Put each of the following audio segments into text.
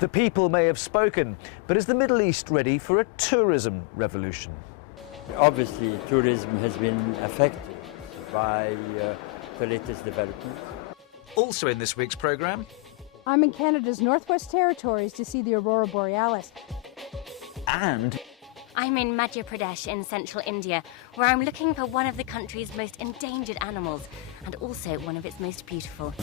The people may have spoken, but is the Middle East ready for a tourism revolution? Obviously, tourism has been affected by the latest development. Also in this week's programme, I'm in Canada's Northwest Territories to see the Aurora Borealis. and I'm in Madhya Pradesh in central India, where I'm looking for one of the country's most endangered animals and also one of its most beautiful.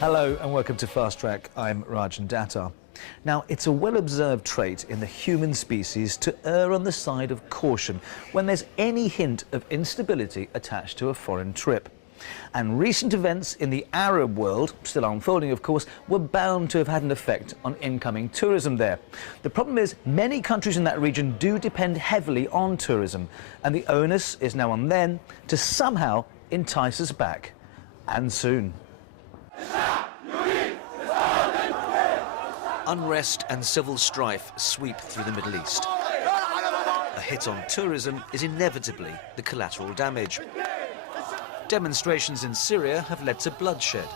Hello and welcome to Fast Track. I'm Rajan Datar. Now, it's a well-observed trait in the human species to err on the side of caution when there's any hint of instability attached to a foreign trip. And recent events in the Arab world, still unfolding of course, were bound to have had an effect on incoming tourism there. The problem is many countries in that region do depend heavily on tourism, and the onus is now on them to somehow entice us back, and soon. Unrest and civil strife sweep through the Middle East. A hit on tourism is inevitably the collateral damage. Demonstrations in Syria have led to bloodshed.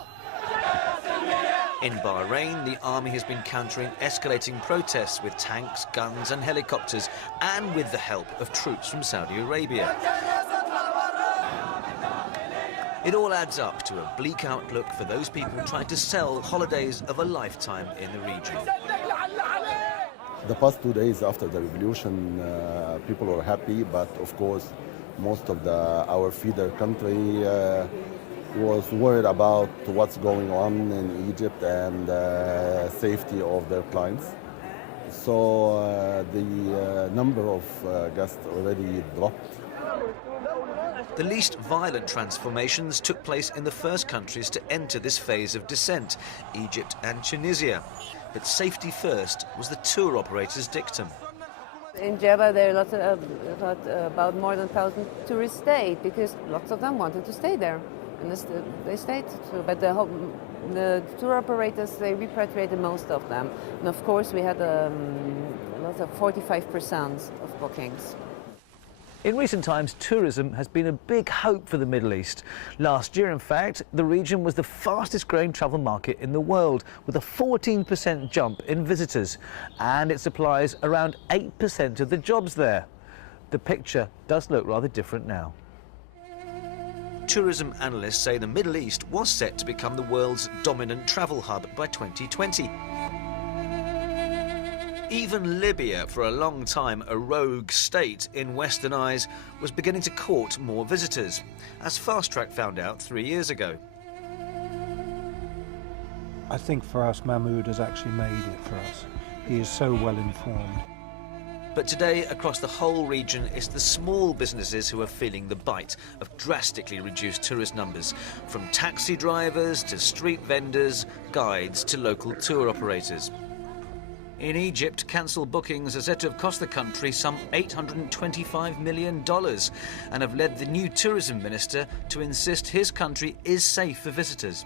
In Bahrain, the army has been countering escalating protests with tanks, guns and helicopters, and with the help of troops from Saudi Arabia. It all adds up to a bleak outlook for those people trying to sell holidays of a lifetime in the region. The past 2 days after the revolution, people were happy, but of course, most of our feeder country was worried about what's going on in Egypt and safety of their clients. So the number of guests already dropped. The least violent transformations took place in the first countries to enter this phase of descent, Egypt and Tunisia. But safety first was the tour operator's dictum. In Jeddah, there are about more than 1,000 tourists stayed because lots of them wanted to stay there, and they stayed. But the tour operators, they repatriated most of them, and of course we had a lot of 45% of bookings. In recent times, tourism has been a big hope for the Middle East. Last year, in fact, the region was the fastest growing travel market in the world, with a 14% jump in visitors, and it supplies around 8% of the jobs there. The picture does look rather different now. Tourism analysts say the Middle East was set to become the world's dominant travel hub by 2020. Even Libya, for a long time a rogue state in Western eyes, was beginning to court more visitors, as Fast Track found out 3 years ago. I think for us, Mahmoud has actually made it for us. He is so well informed. But today, across the whole region, it's the small businesses who are feeling the bite of drastically reduced tourist numbers, from taxi drivers to street vendors, guides to local tour operators. In Egypt, cancelled bookings are said to have cost the country some $825 million and have led the new tourism minister to insist his country is safe for visitors.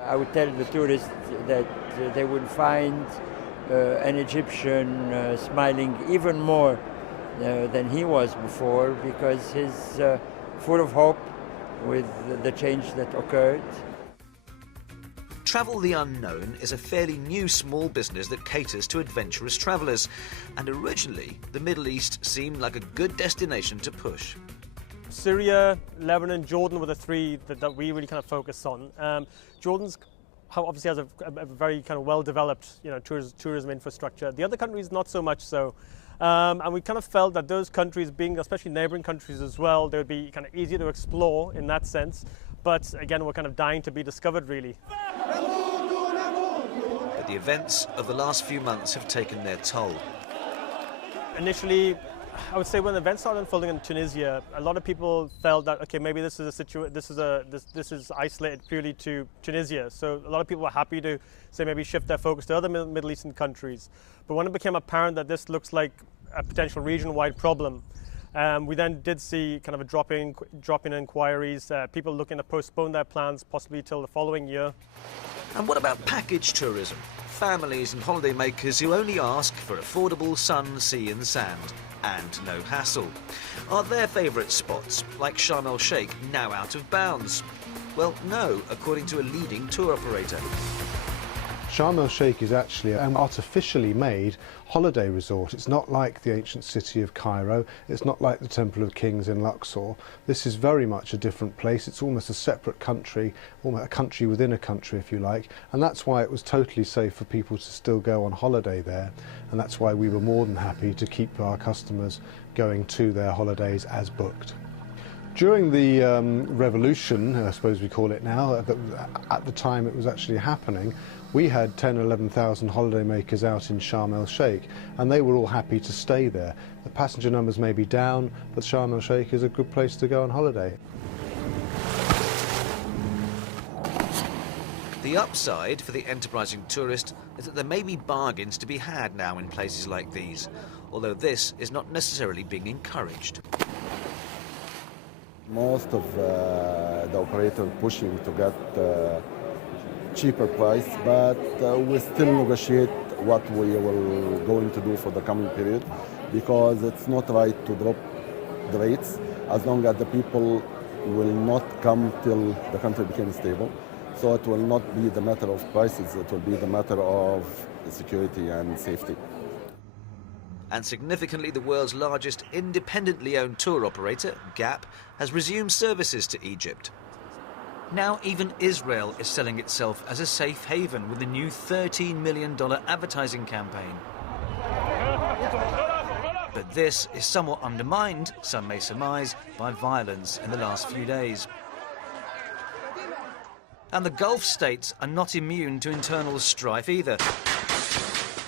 I would tell the tourists that they will find an Egyptian smiling even more than he was before, because he's full of hope with the change that occurred. Travel the Unknown is a fairly new small business that caters to adventurous travellers, and originally the Middle East seemed like a good destination to push. Syria, Lebanon, Jordan were the three that we really kind of focused on. Jordan's obviously has a very kind of well-developed, tourism infrastructure. The other countries not so much so. And we kind of felt that those countries, being especially neighboring countries as well, they would be kind of easier to explore in that sense. But again, we're kind of dying to be discovered, really. But the events of the last few months have taken their toll. Initially, I would say when the events started unfolding in Tunisia, a lot of people felt that, okay, maybe this is isolated purely to Tunisia. So a lot of people were happy to say maybe shift their focus to other Middle Eastern countries. But when it became apparent that this looks like a potential region-wide problem, We then did see kind of a drop in inquiries, people looking to postpone their plans possibly till the following year. And what about package tourism? Families and holidaymakers who only ask for affordable sun, sea and sand, and no hassle. Are their favourite spots, like Sharm el-Sheikh, now out of bounds? Well, no, according to a leading tour operator. Sharm el-Sheikh is actually an artificially made holiday resort. It's not like the ancient city of Cairo, it's not like the Temple of Kings in Luxor. This is very much a different place. It's almost a separate country, almost a country within a country if you like, and that's why it was totally safe for people to still go on holiday there, and that's why we were more than happy to keep our customers going to their holidays as booked. During the revolution, I suppose we call it now, at the time it was actually happening, we had 10 or 11,000 holidaymakers out in Sharm el-Sheikh, and they were all happy to stay there. The passenger numbers may be down, but Sharm el-Sheikh is a good place to go on holiday. The upside for the enterprising tourist is that there may be bargains to be had now in places like these, although this is not necessarily being encouraged. Most of the operators pushing to get cheaper price, but we still negotiate what we will going to do for the coming period, because it's not right to drop the rates as long as the people will not come till the country becomes stable. So it will not be the matter of prices, it will be the matter of security and safety. And significantly, the world's largest independently owned tour operator, GAP, has resumed services to Egypt. Now even Israel is selling itself as a safe haven with a new $13 million advertising campaign. But this is somewhat undermined, some may surmise, by violence in the last few days. And the Gulf states are not immune to internal strife either,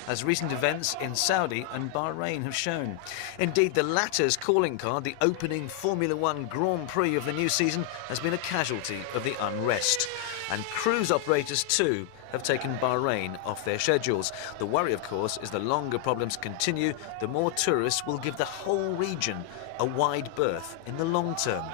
as recent events in Saudi and Bahrain have shown. Indeed, the latter's calling card, the opening Formula One Grand Prix of the new season, has been a casualty of the unrest. And cruise operators too have taken Bahrain off their schedules. The worry, of course, is the longer problems continue, the more tourists will give the whole region a wide berth in the long term.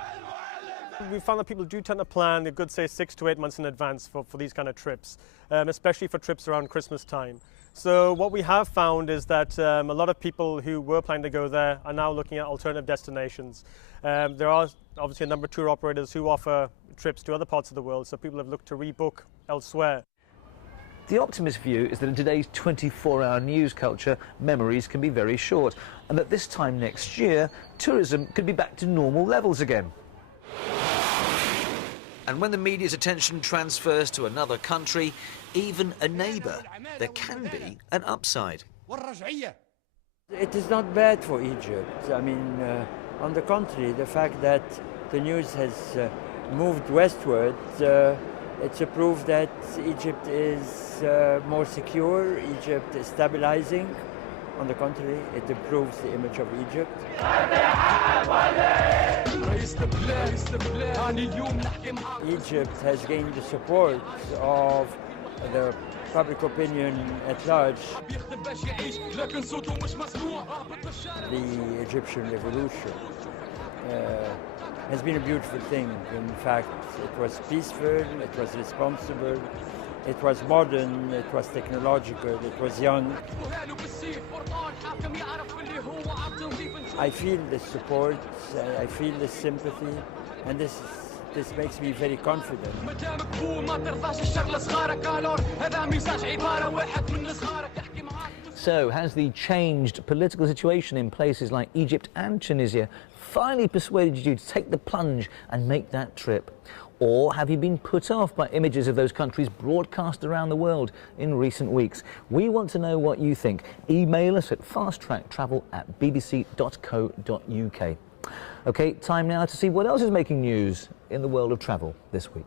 We found that people do tend to plan a good, say, 6 to 8 months in advance for these kind of trips, especially for trips around Christmas time. So what we have found is that a lot of people who were planning to go there are now looking at alternative destinations. There are obviously a number of tour operators who offer trips to other parts of the world, so people have looked to rebook elsewhere. The optimist view is that in today's 24-hour news culture, memories can be very short, and that this time next year, tourism could be back to normal levels again. And when the media's attention transfers to another country, even a neighbour, there can be an upside. It is not bad for Egypt. I mean, on the contrary, the fact that the news has moved westward, it's a proof that Egypt is more secure, Egypt is stabilizing. On the contrary, it improves the image of Egypt. Egypt has gained the support of the public opinion at large. The Egyptian revolution has been a beautiful thing. In fact, it was peaceful, it was responsible, it was modern, it was technological, it was young. I feel the support, I feel the sympathy, and this makes me very confident. So, has the changed political situation in places like Egypt and Tunisia finally persuaded you to take the plunge and make that trip? Or have you been put off by images of those countries broadcast around the world in recent weeks? We want to know what you think. Email us at fasttracktravel@bbc.co.uk. OK, time now to see what else is making news in the world of travel this week.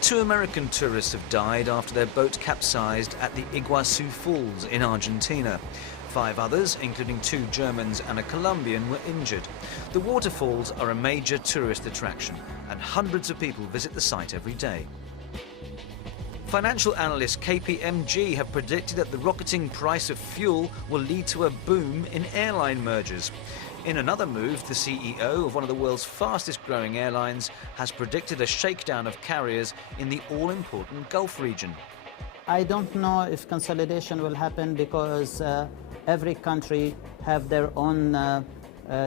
2 American tourists have died after their boat capsized at the Iguazu Falls in Argentina. 5 others, including 2 Germans and a Colombian, were injured. The waterfalls are a major tourist attraction, and hundreds of people visit the site every day. Financial analysts KPMG have predicted that the rocketing price of fuel will lead to a boom in airline mergers. In another move, the CEO of one of the world's fastest growing airlines has predicted a shakedown of carriers in the all-important Gulf region. I don't know if consolidation will happen because every country have their own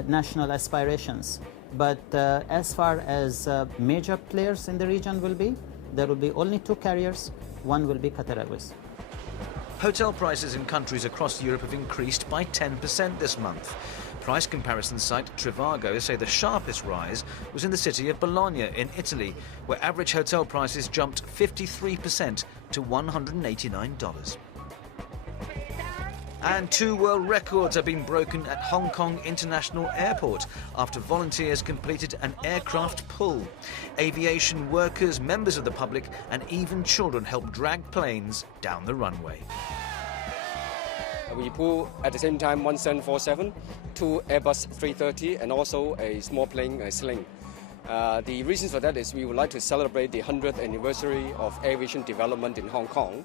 national aspirations. But as far as major players in the region will be, there will be only 2 carriers. One will be Qatar Airways. Hotel prices in countries across Europe have increased by 10% this month. Price comparison site Trivago say the sharpest rise was in the city of Bologna in Italy, where average hotel prices jumped 53% to $189. And 2 world records have been broken at Hong Kong International Airport after volunteers completed an aircraft pull. Aviation workers, members of the public and even children helped drag planes down the runway. We pull at the same time 1 747, 2 Airbus 330 and also a small plane, a Sling. The reason for that is we would like to celebrate the 100th anniversary of aviation development in Hong Kong.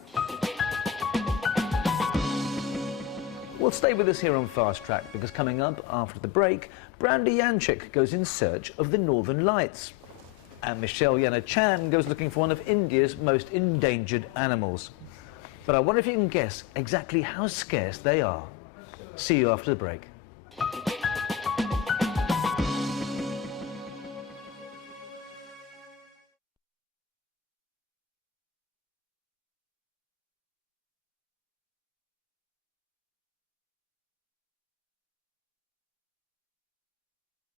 Well, stay with us here on Fast Track, because coming up after the break, Brandy Yanchik goes in search of the Northern Lights. And Michelle Yana Chan goes looking for one of India's most endangered animals. But I wonder if you can guess exactly how scarce they are. See you after the break.